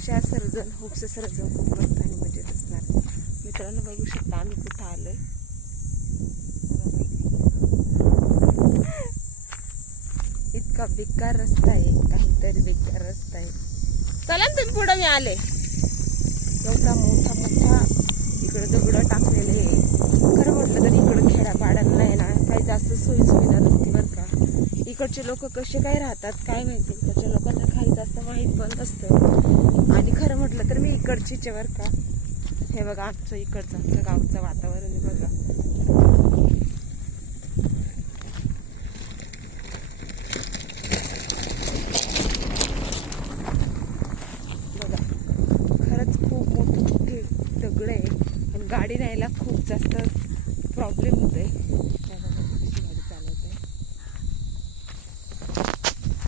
कशा surgeon hooks surgeon खूप मस्त आणि मजेत असणार. मित्रांनो बघू शकता आम्ही कुठं आलोय. इतका बेकार रस्ता आहे काहीतरी बेकार रस्ता आहे. चला ना तुम्ही पुढं मी आले. एवढा मोठा मोठा इकडं दगडं टाकलेले आहे. खरं म्हटलं तर इकडं खेड्यापाड्यांना आहे ना काही जास्त सोयी सुविधा नसते बरं का. इकडचे लोक कसे काय राहतात काय माहिती. इकडच्या लोकांना काही जास्त माहीत पण नसतं आणि खरं म्हटलं तर मी इकडचीचे बरं का. हे बघा आमचं इकडचं आमचं गावचं वातावरण आहे बघा. बघा खरंच खूप मोठे मोठे दगड आहे गाडी न्यायला खूप जास्त प्रॉब्लेम होते